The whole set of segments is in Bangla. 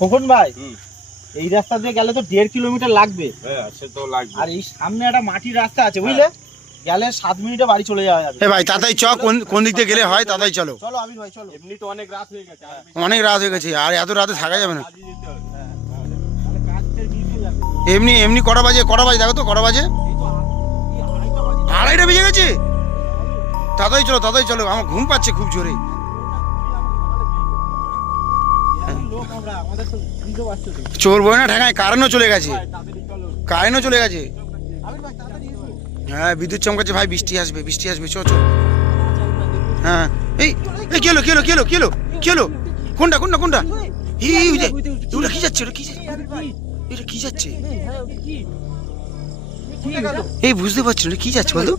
খোকন ভাই, এই রাস্তা দিয়ে গেলে তো 1.5 কিলোমিটার লাগবে। আর এই সামনে একটা মাটির রাস্তা আছে বুঝলে, গেলে 7 মিনিটে বাড়ি চলে যাওয়া যাবে। ভাই তাড়াতাড়ি চ, কোন দিক দিয়ে গেলে হয় তাড়াতাড়ি চলো। চলো আবির ভাই চলো। এমনি তো অনেক রাত হয়ে গেছে, অনেক রাত হয়ে গেছে, আর এত রাতে থাকা যাবে না। এমনি কটা বাজে দেখো তো, কটা বাজে? 2:30 বেজে গেছে। তাড়াতাড়ি চলো, আমার ঘুম পাচ্ছে খুব জোরে। চোর বই না ঠেঙায়, কারেন্টও চলে গেছে। হ্যাঁ বিদ্যুৎ চমকাচ্ছে ভাই, বৃষ্টি আসবে চো। হ্যাঁ এই কি হলো? কোনটা? ওটা কি যাচ্ছে? এটা কি যাচ্ছে? এই বুঝতে পারছি না কি যাচ্ছে বলতো।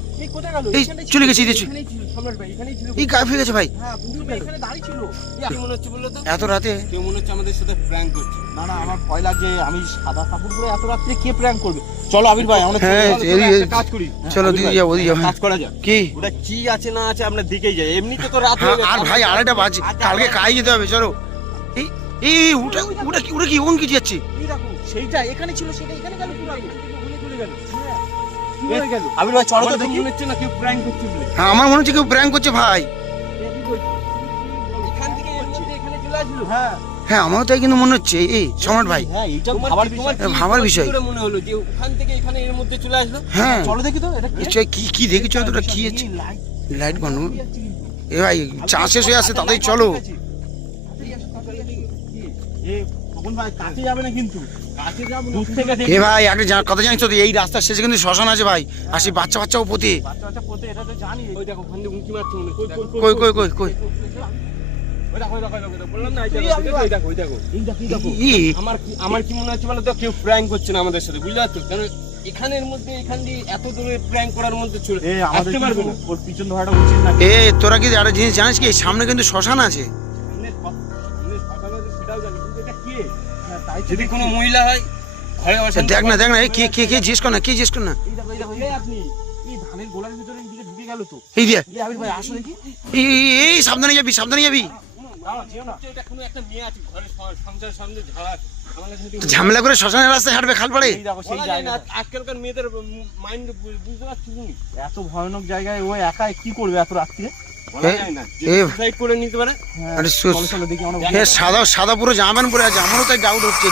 এই চলে গেছে, এই গায়েব হয়ে গেছে ভাই। এত রাতে কেউ মনে হচ্ছে আমাদের সাথে প্র্যাঙ্ক করছে। না আমার ভয় লাগছে, আমি সাদা কাপড় পরে এত রাত্রে কে প্র্যাঙ্ক করবে? চলো আবির ভাই আমরা কাজ করি, চলো দিদি যাবো কাজ করা যাক। কি ওটা কি আছে না আছে আমরা দিকেই যাই, এমনিতে তো রাত হয়ে গেছে। আর ভাই 2:30 বাজে, কালকে কাজে যেতে হবে। চলো এই ওটা কি ওখানে কি যাচ্ছে? এই দেখো সেইটা এখানে ছিল, সেটা এখানে গেল পুরো আগে চলে গেল। আবির ভাই চলো তো দেখি, মনে হচ্ছে না কেউ প্র্যাঙ্ক করছে বলে। হ্যাঁ আমার মনে হচ্ছে কেউ প্র্যাঙ্ক করছে ভাই। এখান থেকে এর মধ্যে এখানে চলে আসলো। হ্যাঁ আমারও তাই কিন্তু মনে হচ্ছে। এই সম্রাট ভাই, হ্যাঁ এইটা ভাবার বিষয় মনে হলো যে ওখান থেকে এখানে এর মধ্যে চলে আসলো। হ্যাঁ চলো দেখি তো এটা কি দেখেছো? তোটা কি আছে? লাইট বানো এ ভাই, চা শেষ হয়ে আসছে, তাড়াতাড়ি চলো। এ ভাই একটা কথা জানিস তো, এই রাস্তার শেষে কিন্তু শ্মশান আছে ভাই, আর সেই বাচ্চাও পোতে। কই আমার কি মনে হচ্ছে বলো তো, কেউ প্র্যাঙ্ক করছে না আমাদের সাথে, বুঝলে তো? কারণ এখানের মধ্যে এখান দিয়ে এত দূরে প্র্যাঙ্ক করার মধ্যে চলে আসতে পারবে না। ওর পিছন ধরাটা উচিত না। তোরা কি একটা জিনিস জানিস কি, সামনে কিন্তু শ্মশান আছে। যদি কোনো মহিলা হয় দেখ না কে জিজ্ঞেস কর না, ধানের গোলার ভিতরে দিকে ঢুকে গেল তো। এই দিয়ে ভাই আসো দেখি। এই সাবধানে যাবি। ঝামেলা করে শ্মশানের রাস্তায় হাঁটবে খাল পাড়ে। আজকালকার মেয়েদের মাইন্ড বুঝতে পারছিস না, এত ভয়ানক জায়গায় ও একা কি করবে এত রাত্রে? করে নিতে পারে। সাদা পুরো জামা প্যান্ট পরে আছে, আমারও তাই ডাউট হচ্ছে।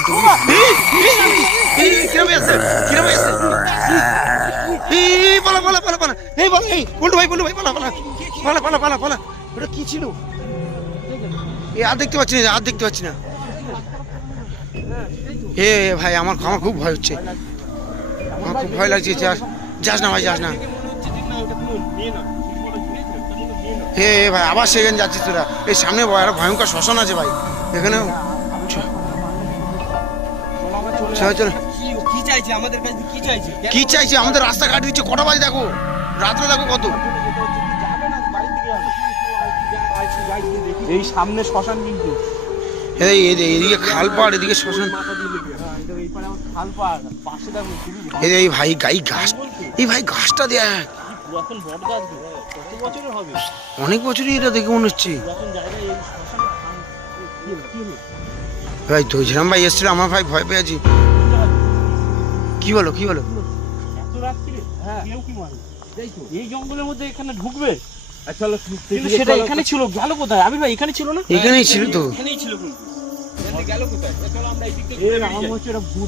ওটা কি ছিল? আর দেখতে পাচ্ছি না। এ ভাই আমার খুব ভয় হচ্ছে, আমার খুব ভয় লাগছে। যাস না ভাই, যাস না। হে ভাই আবার সেখানে যাচ্ছিস তোরা? এই সামনে ভয়ঙ্কর শ্মশান আছে ভাই, এখানে চল। কি চাইছে? আমাদের রাস্তা কাটি দিচ্ছে। কটা বাজে দেখো, রাত্রে দেখো কত। এই সামনে শ্মশান কিন্তু, এদিকে খাল পাড়, এদিকে শ্মশান। এই ভাই গাছ, এই ভাই গাছটা দেখ, অনেক বছরই এটা দেখে মনে হচ্ছে। ভাই ধৈর্যরাম ভাই এসছিল, আমার ভাই ভয় পেয়েছি। কি বলো? এই জঙ্গলের মধ্যে এখানে ঢুকবে? সেটা এখানে ছিল, গেল কোথায়? আবির ভাই এখানে ছিল না? এখানেই ছিল তো।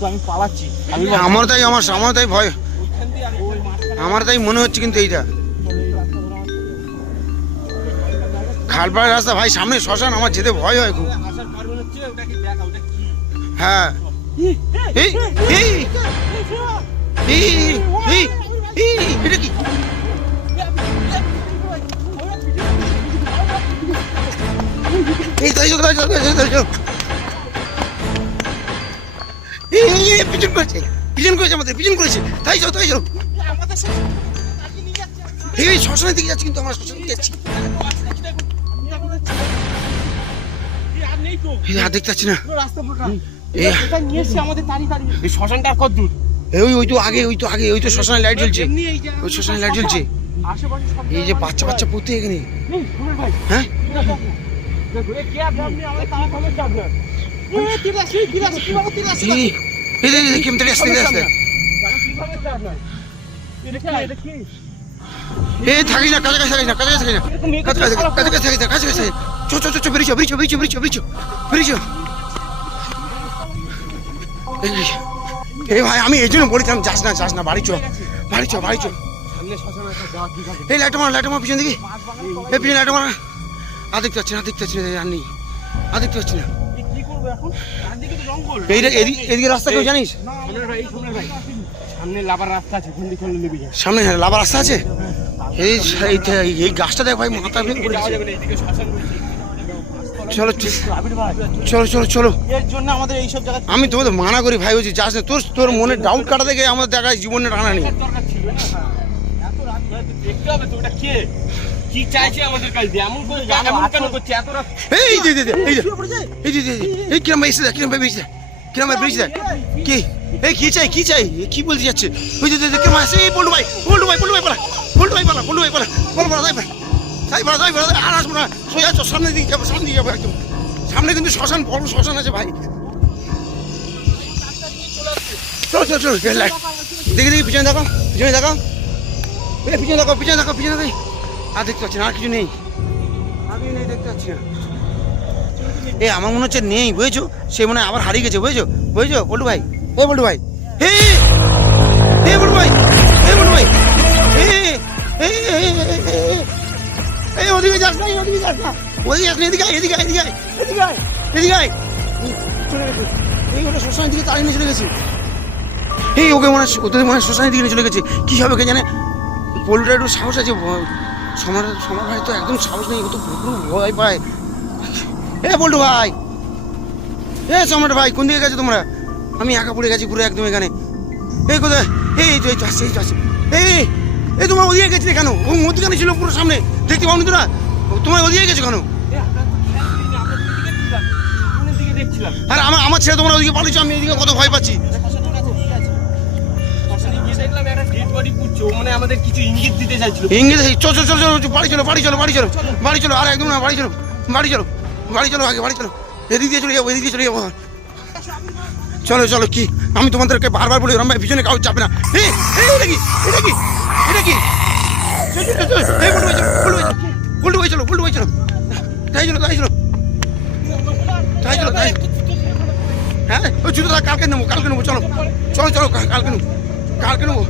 আমি পালাচ্ছি। আমার তাই মনে হচ্ছে কিন্তু এইটা খালপাড়ের রাস্তা ভাই, সামনে শ্মশান, আমার যেতে ভয় হয় খুব। হ্যাঁ এটা কি? পিছন করেছে তাই যাও। এই শ্মশানের দিকে যাচ্ছি, কিন্তু আমরা শ্মশানের দিকে যাচ্ছি। আর দেখতে পাচ্ছি না। এটা নিয়ে এসে আমাদের তাড়ি এই শ্মশানটা আর কত দূর? ওই তো আগে ওই তো শ্মশানে লাইট জ্বলছে, এমনি এই যে ওই শ্মশানে লাইট জ্বলছে। আশেপাশে সব এই যে বাচ্চা পড়তে এখানে, নেই, কুমার ভাই। হ্যাঁ দেখো, এ কে আপনি আমাদের তাড়া থামার চাপ না। তিরাশি, কিভাবে তিরাশি? এই দেখি আমি তাড়ি আসতে আসতে। কিভাবে চাপ না? এটা কি? এই থাকিস না, কাছাকাছি থাকিস না, কাছাকাছি থাকিস না, কাছাকাছি থাকিস না, কাছাকাছি। চ বেরিয়েছো। এই ভাই আমি এই জন্য বলেছিলাম যাস না, বাড়ি চ। সামনে শ্মশান আছে, যাওয়া ঠিক হবে। এই লাইট মারা পিছন দিকে, এই পিছনে লাইট মারা। আর দেখতে পাচ্ছি না, আর নেই, আর দেখতে পাচ্ছি না। কি করবো এখন? চারদিকে তো জঙ্গল। এদিকে রাস্তা কেউ জানিস? সোনার ভাই, সামনে লাবার রাস্তা আছে, ওখান দিয়ে চলে নেবে যা। সামনে লাবার রাস্তা আছে। এই গাছটা দেখ ভাই, মাথা ভেঙে পড়েছে। যাওয়া যাবে না, এদিকে শ্মশান রয়েছে। চলো। এর জন্য আমাদের এইসব জায়গা আমি তোমাদের মানা করি ভাই, বলছি যাস না। তোর মনে ডাউট কাটা দেখে আমাদের দেখায় জীবনে টানা নেই। দরকার ছিল না। এত রাত হয়ে তো দেখতে হবে তো ওটা কে কি চাইছে আমাদের কাছে দিয়ে। এমন কেন করছে এত রাত? এই কিরম ভাই এসে কিরম ভাই বেরিয়েছে কি চাই কি বলতে যাচ্ছে? ওই যে কিরম আসে, এই বল্টু ভাই পালা আর আসবো না, সোজা সামনে দিকে যাবো একদম সামনে, কিন্তু শ্মশান, বড় শ্মশান আছে ভাই। চলো দেখি পিছনে দেখো, পিছনে দেখো। আর দেখতে পাচ্ছি না, আর কিছু নেই, দেখতে পাচ্ছি না। আমার মনে হচ্ছে নেই, বুঝেছো? সে মনে হয় আবার হারিয়ে গেছে, বুঝেছো বল্টু ভাই। বল্টু ভাই, ওদিকে যাস না, এদিকে চলে গেছে। এই ওটা শ্মশানের দিকে তাড়িয়ে নিয়ে চলে গেছে। ওকে ওদের মনে হয় শ্মশানের দিকে নিয়ে চলে গেছে। কি হবে কে জানে। পল্টুটা একটু সাহস আছে, সমর ভাই তো একদম সাহস নেই, ও তো ভয় পায়। বল্টু ভাই, সম্রাট ভাই, কোন দিকে গেছো তোমরা? আমি একা পড়ে গেছি পুরো একদম এখানে। কোথায়? এই তো আসছে। তোমার ওদিকে গেছিলে কেন? ও মধ্যখানে ছিল পুরো সামনে, দেখতে পাওনি তোরা? তোমার ওদিকে গেছো কেন? আর আমার ছেলে তোমরা ওদিকে পালিয়েছো, আমি এদিকে কত ভয় পাচ্ছি। আমাদের কিছু ইঙ্গিত দিতে চাইছিল। চল বাড়ি চলো আর একদম না, বাড়ি চলো আগে এদিক দিয়ে চলে যাবো। চলো কি আমি তোমাদেরকে বারবার বলি, রম্বাই পিছনে কাউ চাপে না। এটা কি উল্টো ভাই চলো তাই চলো হ্যাঁ, ওই জুতোটা কালকে নেবো চলো কালকে নেবো।